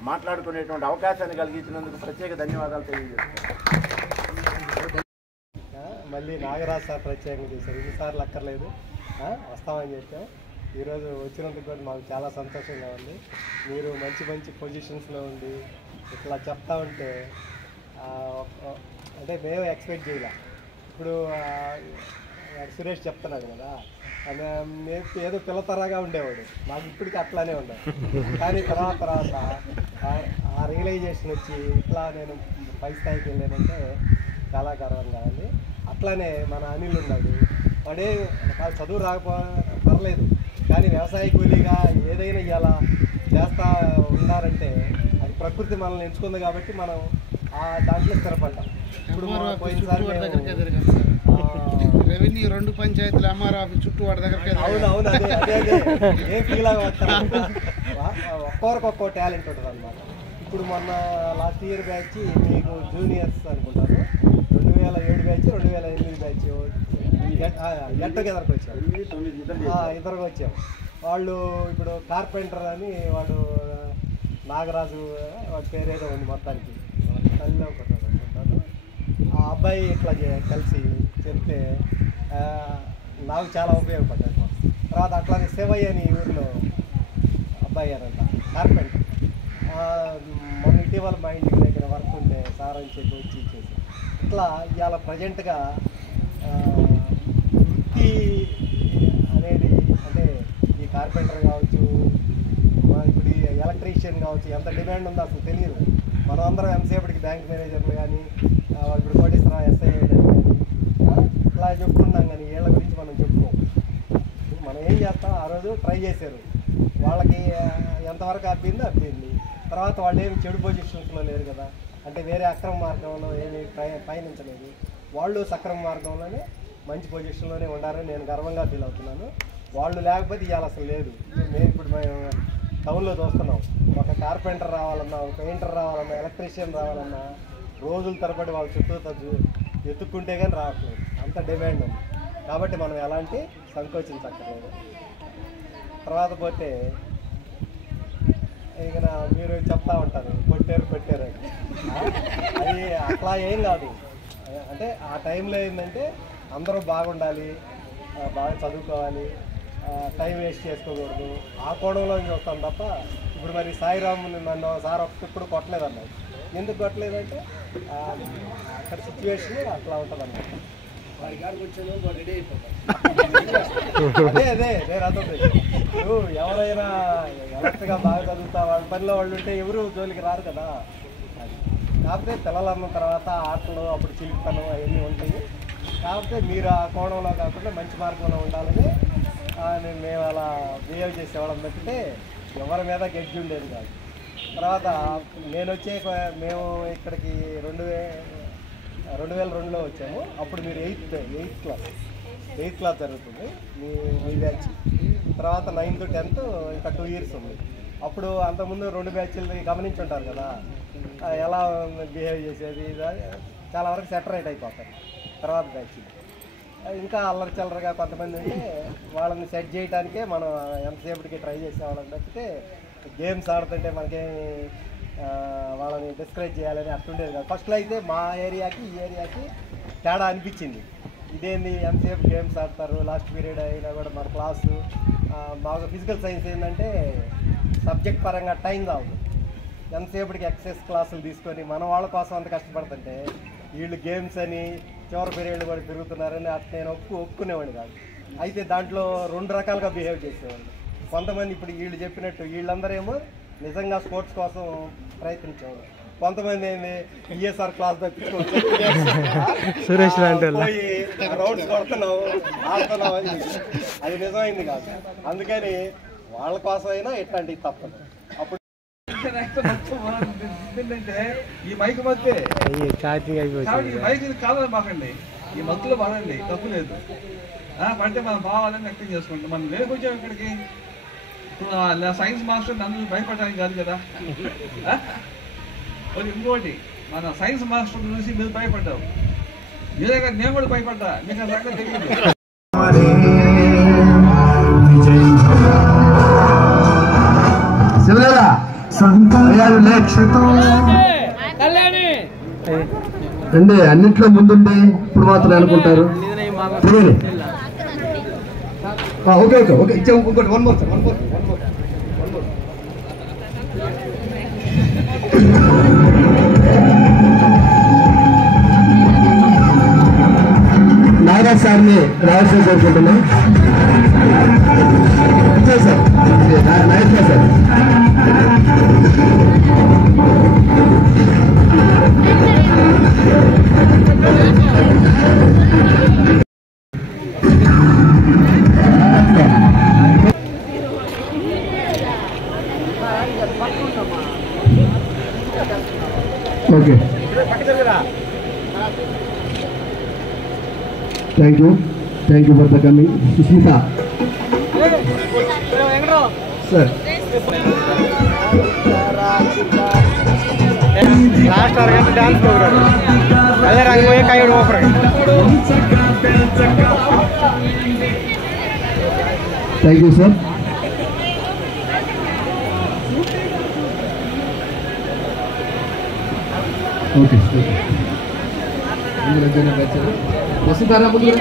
మాట్లాడుకునేటువంటి అవకాశాన్ని కలిగించినందుకు ప్రత్యేక ధన్యవాదాలు తెలియజేస్తున్నాను. మళ్ళీ నాగరాజ్ సార్ ప్రత్యేకంగా చేశారు, ఇన్నిసార్లు అక్కర్లేదు, వస్తామని చెప్పాం. ఈరోజు వచ్చినందుకు కూడా మాకు చాలా సంతోషంగా ఉంది. మీరు మంచి మంచి పొజిషన్స్లో ఉండి ఇట్లా చెప్తా ఉంటే అంటే మేము ఎక్స్పెక్ట్ చేయాల. ఇప్పుడు సురేష్ చెప్తున్నాడు కదా, మేము ఏదో పిల్లతరాగా ఉండేవాడు, మాకు ఇప్పటికీ అట్లానే ఉండదు. కానీ తర్వాత ఆ రియలైజేషన్ వచ్చి ఇట్లా నేను పై స్థాయికి వెళ్ళానంటే చాలా గర్వంగా ఉంది. అట్లానే మన అనిల్ ఉన్నాడు, వాడే చదువు పర్లేదు కానీ వ్యవసాయ కూలీగా ఏదైనా ఇలా చేస్తూ ఉన్నారంటే అది ప్రకృతి మనల్ని ఎంచుకుంది కాబట్టి మనం దాంట్లో స్థిరపడ్డాం. ఇప్పుడు పోయినసారి రెవెన్యూ 2 పంచాయతీలు ఎంఆర్ ఆఫీస్ చుట్టూ వాడి దగ్గర అవును అదే అదే అదే ఏం ఫీల్ అవుతారు. ఒక్కొక్క టాలెంట్ ఉంటుంది అన్నమాట. ఇప్పుడు మొన్న లాస్ట్ ఇయర్ బ్యాచ్ మీకు జూనియర్స్ అనుకుంటారు, 2007 బ్యాచ్ 2008 బ్యాచ్ గెట్ టుగెదర్కి వచ్చాం, ఇద్దరికి వచ్చాం. వాళ్ళు ఇప్పుడు కార్పెంటర్ అని వాడు నాగరాజు వాడి పేరేదో ఉంది మొత్తానికి, తల్లిలో ఒకటి అనుకుంటారు. ఆ అబ్బాయి ఇట్లా కలిసి చెప్తే నాకు చాలా ఉపయోగపడ్డాడు. తర్వాత అట్లానే శివయ్య అని ఊరిలో అబ్బాయి గారంట కార్పెంటర్, మొన్న ఇటీవల మా ఇంటికి దగ్గర వర్క్ ఉంటే సార్ అని చెప్పి వచ్చి ఇచ్చేసి ఇట్లా ఇవాళ ప్రజెంట్గా వృత్తి అనేది అంటే ఈ కార్పెంటర్ కావచ్చు, ఇప్పుడు ఈ ఎలక్ట్రీషియన్ కావచ్చు, ఎంత డిమాండ్ ఉందో అసలు తెలియదు. మనం అందరం ఎంతసేపటికి బ్యాంక్ మేనేజర్లు కానీ ఇప్పుడు కోటేశ్వర ఎస్ఐ కానీ ఇట్లా చెప్పుకుంటాం, కానీ వీళ్ళ గురించి మనం చెప్పుకోం. మనం ఏం చేస్తాం, ఆ రోజు ట్రై చేశారు, వాళ్ళకి ఎంతవరకు అబ్బింది. తర్వాత వాళ్ళు ఏమి చెడు పొజిషన్స్లో లేరు కదా, అంటే వేరే అక్రమ మార్గంలో ఏమి పయనించలేదు. వాళ్ళు సక్రమ మార్గంలోనే మంచి పొజిషన్లోనే ఉండాలని నేను గర్వంగా ఫీల్ అవుతున్నాను. వాళ్ళు లేకపోతే ఇవాళ అసలు లేదు. మేము ఇప్పుడు మేము టౌన్లో చూస్తున్నాం, ఒక కార్పెంటర్ రావాలన్నా, ఒక పెయింటర్ రావాలన్నా, ఎలక్ట్రీషియన్ రావాలన్నా రోజుల తరబడి వాళ్ళ చుట్టూ ఎత్తుక్కుంటే కానీ రావట్లేదు, అంత డిమాండ్ ఉంది. కాబట్టి మనం ఎలాంటి సంకోచించక్కర్లేదు. తర్వాత పోతే ఇక మీరు చెప్తా ఉంటారు కొట్టారు అని, అది అట్లా ఏం కాదు. అంటే ఆ టైంలో ఏంటంటే అందరూ బాగుండాలి, బాగా చదువుకోవాలి, టైం వేస్ట్ చేసుకోకూడదు, ఆ కోణంలో చూస్తాం తప్ప ఇప్పుడు మరి సాయిరామ్ నన్ను సార్ ఒక్కప్పుడు కొట్టలేదు అన్నాడు. ఎందుకు కొట్టలేదంటే అక్కడ సిచ్యువేషన్ అట్లా ఉంటుంది అన్నమాట. అదే నేను అదొకటి, ఇప్పుడు ఎవరైనా ఎలక్ట్గా బాగా చదువుతా వాళ్ళ పనిలో వాళ్ళు ఉంటే ఎవరు జోలికి రారు కదా. అది కాకపోతే పిల్లలు అన్న తర్వాత ఆటలు అప్పుడు చిలుపుతనం అవన్నీ ఉంటాయి. కాకపోతే మీరు ఆ కోణంలో కాకుండా మంచి మార్గంలో ఉండాలని మేము అలా బిహేవ్ చేసేవాళ్ళం తప్పితే ఎవరి మీద గెడ్జి ఉండేది కాదు. తర్వాత మేము ఇక్కడికి 2002లో వచ్చాము. అప్పుడు మీరు ఎయిత్ క్లాస్ జరుగుతుంది మీ బ్యాచ్. తర్వాత 9th 10th ఇంకా 2 years ఉంది. అప్పుడు అంతకుముందు 2 బ్యాచ్లు గమనించుంటారు కదా, ఎలా బిహేవ్ చేసేది చాలా వరకు సెటరేట్ అయిపోతారు. తర్వాత బ్యాచ్ ఇంకా అల్లరి చల్లరగా కొంతమంది ఉంటే వాళ్ళని సెట్ చేయడానికే మనం ఎంతసేపటికి ట్రై చేసేవాళ్ళని తప్పితే గేమ్స్ ఆడుతుంటే మనకేమి వాళ్ళని డిస్కరేజ్ చేయాలని అట్లుండేది కాదు. ఫస్ట్లో అయితే మా ఏరియాకి ఈ ఏరియాకి తేడా అనిపించింది. ఇదేంది ఎంతసేపు గేమ్స్ ఆడతారు, లాస్ట్ పీరియడ్ అయినా కూడా మన క్లాసు మాకు ఫిజికల్ సైన్స్ ఏంటంటే సబ్జెక్ట్ పరంగా టైం కావదు. ఎంతసేపటికి ఎక్సర్సైజ్ క్లాసులు తీసుకొని మన వాళ్ళ కోసం అంత కష్టపడుతుంటే వీళ్ళు గేమ్స్ అని చివరి పీరియడ్లు కూడా పెరుగుతున్నారని అట్లా నేను ఒప్పుకునేవాడిని కాదు. అయితే దాంట్లో 2 రకాలుగా బిహేవ్ చేసేవాళ్ళు. కొంతమంది ఇప్పుడు వీళ్ళు చెప్పినట్టు వీళ్ళందరూ ఏమో నిజంగా స్పోర్ట్స్ కోసం ప్రయత్నించేవాళ్ళు. కొంతమంది ఏంది ఈఎస్ఆర్ క్లాస్ తప్పించుకోవచ్చు సురేష్ పోయి రౌండ్స్ కొడుతున్నావు ఆడుతున్నావు అని అది నిజమైంది కాదు. అందుకని వాళ్ళ కోసమైనా ఎట్లాంటివి తప్పదు. అప్పుడు ఏంటంటే ఈ మైక్ మధ్య మైక్ కాదని మాకండి, ఈ మత్తులో పడండి, తప్పు లేదు. పడితే మనం భావాలని వ్యక్తం చేసుకుంటాం. మనం లేకొచ్చాం ఇక్కడికి. ఇప్పుడు నా సైన్స్ మాస్టర్ నన్ను భయపడడానికి కాదు కదా. ఇంకోటి, మన సైన్స్ మాస్టర్ చూసి మీరు భయపడ్డావు, మీరే కదా నేను కూడా భయపడ్డా, మీకు ఆ సంగతి తెలియదు. అంటే అన్నింటిలో ముందుండే ఇప్పుడు మాత్రం అనుకుంటారు. ఓకే ఓకే ఓకే ఇచ్చా ఇంకోటి వన్ మోర్ నాగరాజ్ సార్ని రావాల్సిన కోరుకుంటున్నాం. Sir Nageswara sir okay thank you for the coming. Susmitha sir last అరగంట డాన్స్ ప్రోగ్రామ్ అదే రంగపోయే కాయడు ఓపర్. Thank you sir. ఓకే వస్తుంటారా ముందు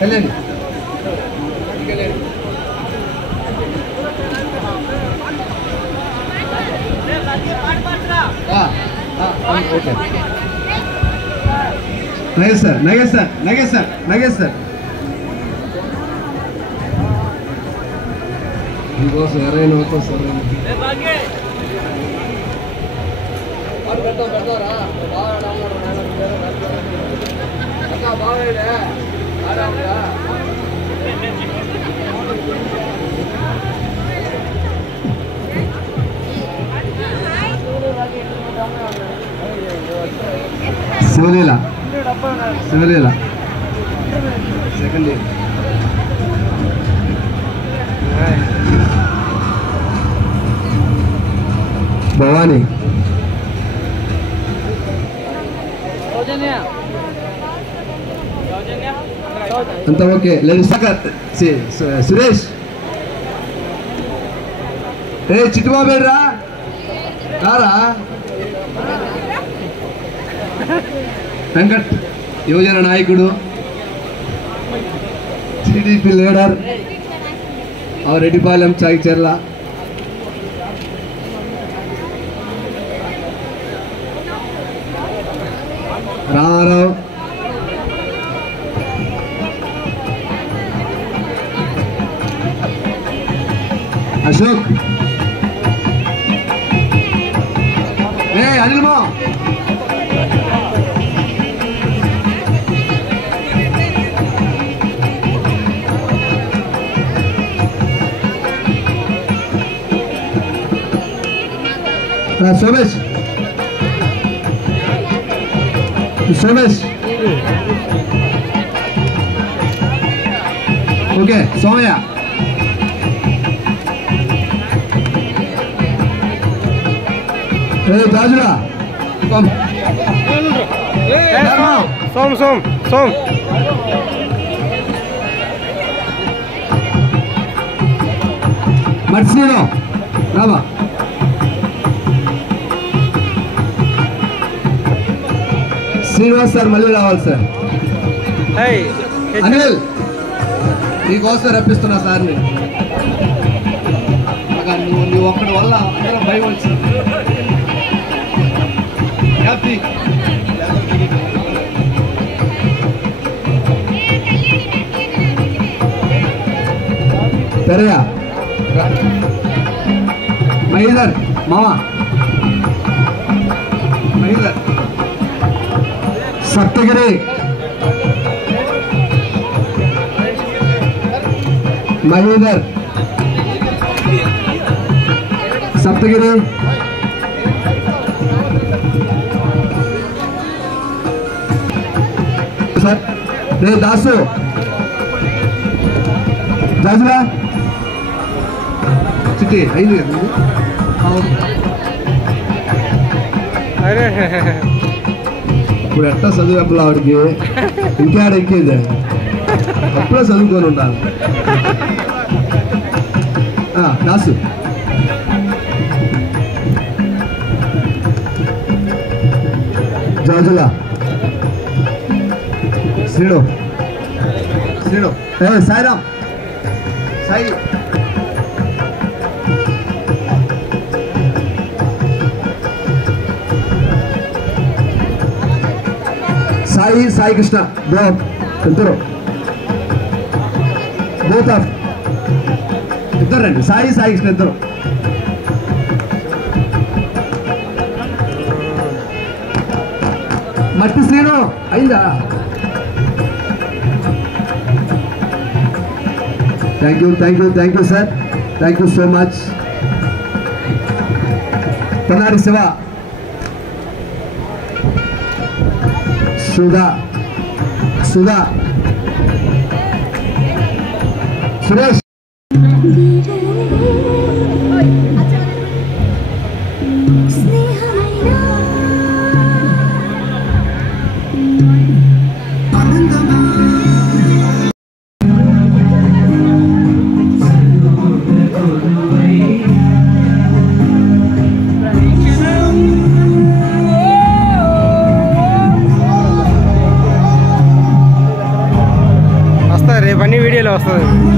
వెళ్ళండి. నగేష్ సార్ మీకోసం ఎవరైనా అవుతాం sir. Sivaleela second year. Bhavani అంత ఓకే. సురేష్ చిట్టుబాబు రారా వెంకట్ యువజన నాయకుడు, టీడీపీ లీడర్ రెడ్డిపాలెం చాయిచెర్ల, రామారావు, అశోక్, అనిల్మా, సోమేష్, సోమేష్, ఓకే సోమయ్య, జాజురా, సోమ్ సోమ్ సోమ్, మర్చిలో రావా, శ్రీనివాస్ సార్ మళ్ళీ రావాలి సార్. అనిల్ నీకోసం రప్పిస్తున్నా సార్ని. నువ్వు ఒక్కడి వల్ల అందరూ భయం వచ్చింది. సరేయా మహేందర్ మామా, మహేందర్, సప్తగిరి, మహేందర్, సప్తగిరి, సార్ రే దాసు, జాజురా, చిట్టి అయింది కదా. ఇప్పుడు ఎట్టా చదువు ఎప్పుడు ఆవిడకి ఇంకేడ ఎక్కేది అప్పుడే చదువుకొని ఉండాలి. దాసు, జాజులా, శ్రీడు, శ్రీడు, సాయిరామ్, సాయి, సాయి, సాయి కృష్ణ, బ్రో ఇద్దరు, బోత్ ఆఫ్ ఇద్దరు రండి, సాయి, సాయి కృష్ణ ఇద్దరు. మట్టి శ్రీను అయిందా? Thank you, thank you, thank you sir, thank you so much. తనారి శివ, సుధా, సుధా, సురేష్, రేపు అన్ని వీడియోలో వస్తుంది.